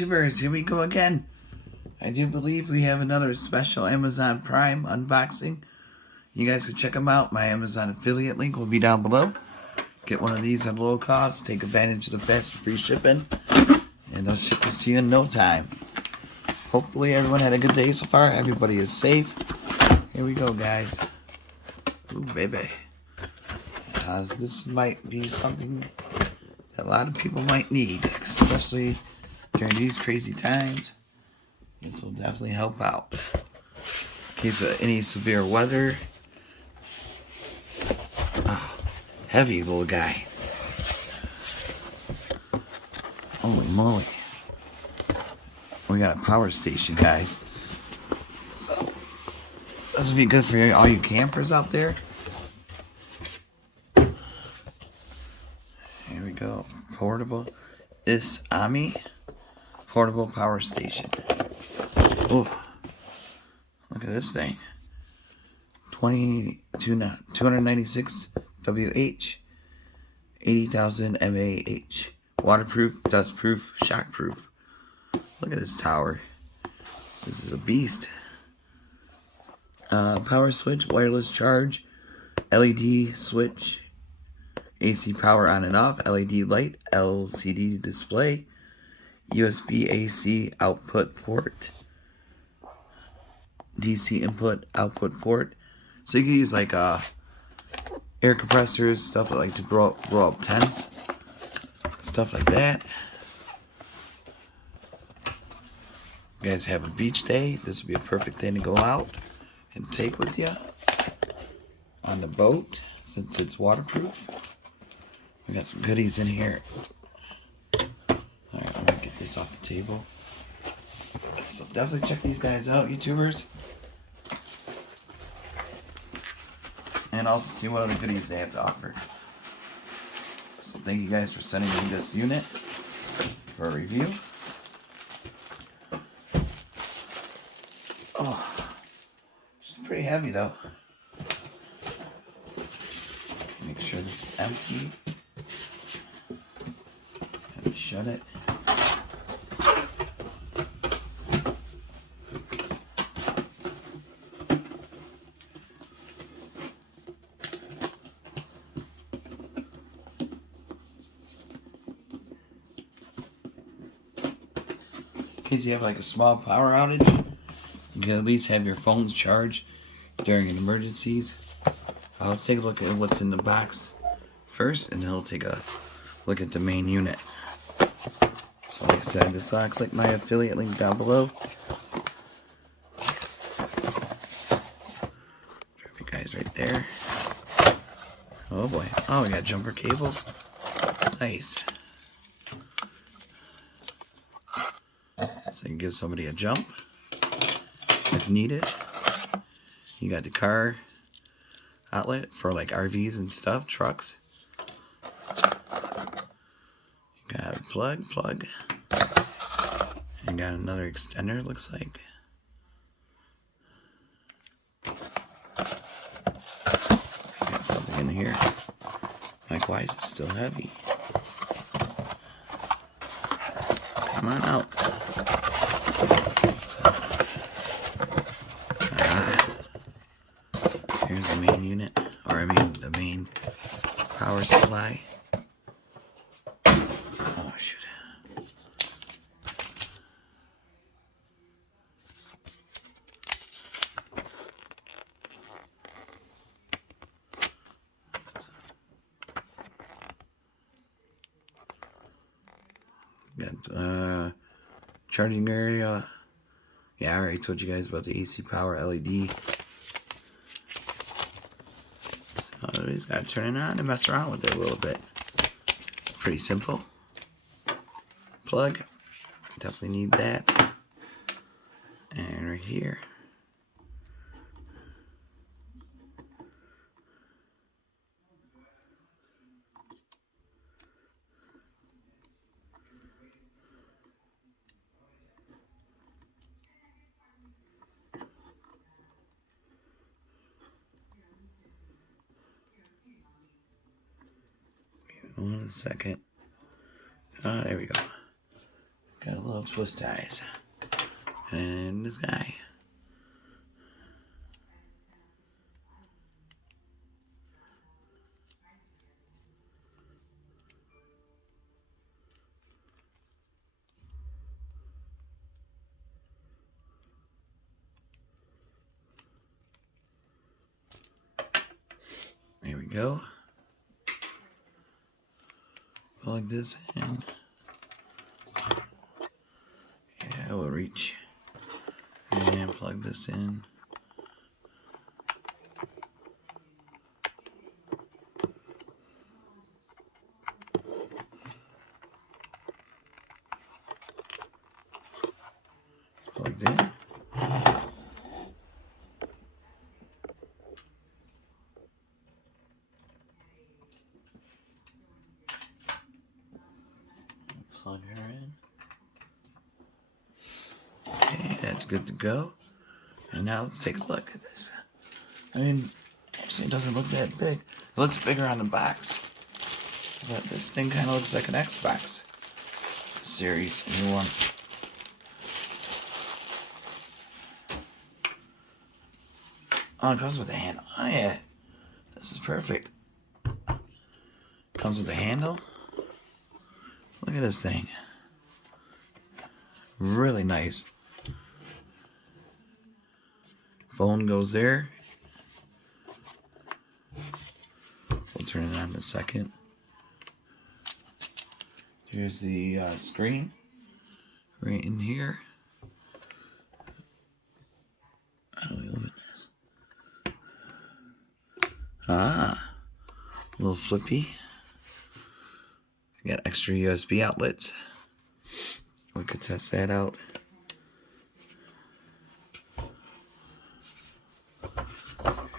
YouTubers, here we go again. I do believe we have another special Amazon Prime unboxing. You guys can check them out. My Amazon affiliate link will be down below. Get one of these at low cost. Take advantage of the fast free shipping. And they'll ship this to you in no time. Hopefully everyone had a good day so far. Everybody is safe. Here we go, guys. Ooh, baby. This might be something that a lot of people might need, especially during these crazy times. This will definitely help out in case of any severe weather. Oh, heavy little guy. Holy moly. We got a power station, guys. So this will be good for all you campers out there. Here we go. Portable ISSOMI portable power station. Oh, look at this thing. 296 WH, 80,000 mAh. Waterproof, dustproof, shockproof. Look at this tower. This is a beast. Power switch, wireless charge, LED switch, AC power on and off, LED light, LCD display, USB AC output port, DC input output port. So you can use like air compressors, stuff like to blow up tents, stuff like that. You guys have a beach day, this would be a perfect thing to go out and take with you on the boat since it's waterproof. We got some goodies in here. Alright, I'm gonna get this off the table. So definitely check these guys out, YouTubers. And also see what other goodies they have to offer. So thank you guys for sending me this unit for a review. Oh, it's pretty heavy though. Make sure this is empty. Let me shut it. In case you have like a small power outage, you can at least have your phones charged during emergencies. Let's take a look at what's in the box first, and then we'll take a look at the main unit. So like I said, just click my affiliate link down below. Drop you guys right there. Oh boy. Oh, we got jumper cables. Nice. So you can give somebody a jump if needed. You got the car outlet for like RVs and stuff, trucks. You got a plug. You got another extender, looks like. Got something in here. Like, why is it still heavy? Come on out. Here's the main unit, or I mean the main power supply. Oh shoot. Got charging area. Yeah, I already told you guys about the AC power LED. So we just gotta turn it on and mess around with it a little bit. Pretty simple. Plug. Definitely need that. And right here. One second. There we go. Got a little Swiss ties. And this guy. There we go. Plug this in. Yeah, it will reach. And plug this in. Plugged in. Plug her in. Okay, that's good to go. And now let's take a look at this. I mean, actually it doesn't look that big. It looks bigger on the box. But this thing kind of looks like an Xbox series, new one. Oh, it comes with a handle. Oh yeah, this is perfect. Comes with a handle. Look at this thing. Really nice. Phone goes there. We'll turn it on in a second. Here's the screen. Right in here. How do we open this? Ah, a little flippy. Got extra USB outlets. We could test that out.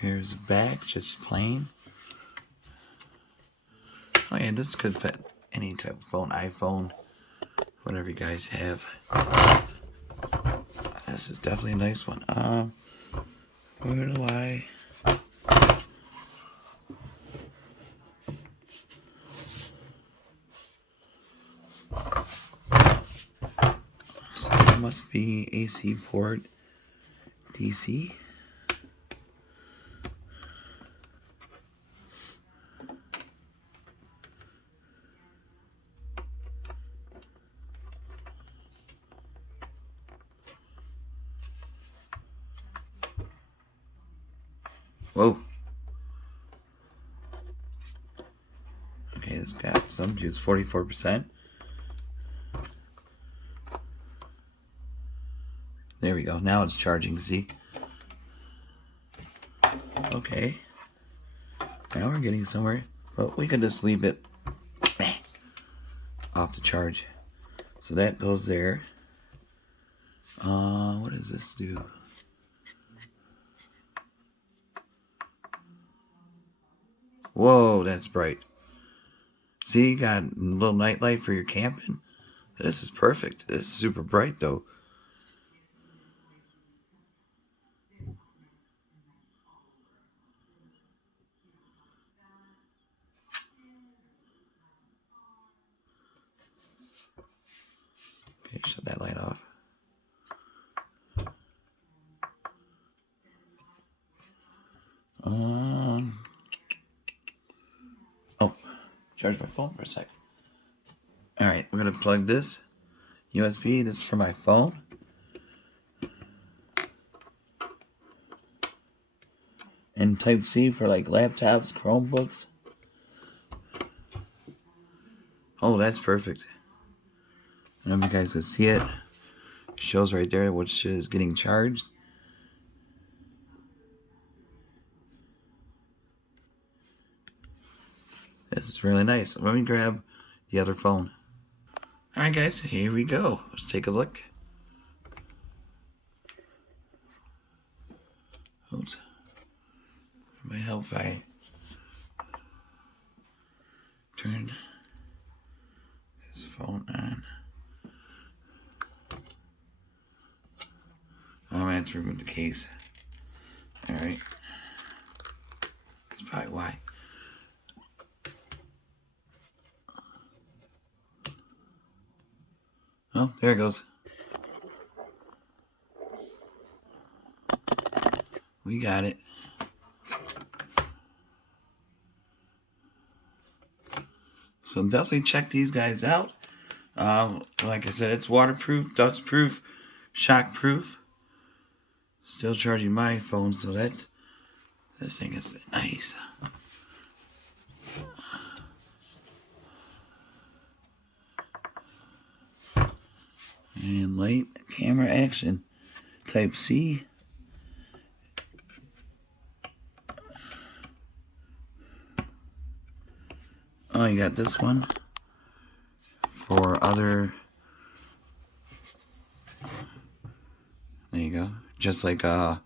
Here's the back, just plain. Oh yeah, this could fit any type of phone, iPhone, whatever you guys have. This is definitely a nice one. Where do I? So it must be AC port, DC. Whoa. Okay, it's got some juice, 44%. There we go. Now it's charging, see? Okay. Now we're getting somewhere. But we could just leave it off the charge. So that goes there. What does this do? Whoa, that's bright. See, you got a little night light for your camping. This is perfect. This is super bright though. Okay, shut that light off. Oh, charge my phone for a sec. Alright, we're gonna plug this USB. This is for my phone. And Type-C for like laptops, Chromebooks. Oh, that's perfect. I don't know if you guys can see it. It shows right there which is getting charged. This is really nice. Let me grab the other phone. Alright guys, here we go. Let's take a look. Oops. It might help if I turn this phone on. I'm going to have to remove the case. Alright. That's probably why. Oh, there it goes. We got it. So definitely check these guys out. Like I said, it's waterproof, dustproof, shockproof. Still charging my phone, so this thing is nice. And light, camera, action. Type C. Oh, you got this one for other. There you go. Just like a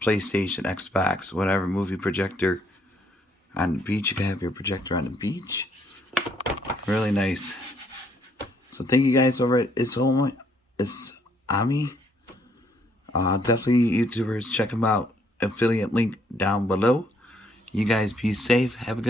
PlayStation, Xbox, whatever movie projector on the beach. You can have your projector on the beach. Really nice. So thank you guys over at ISSOMI. Definitely YouTubers, check them out. Affiliate link down below. You guys be safe. Have a good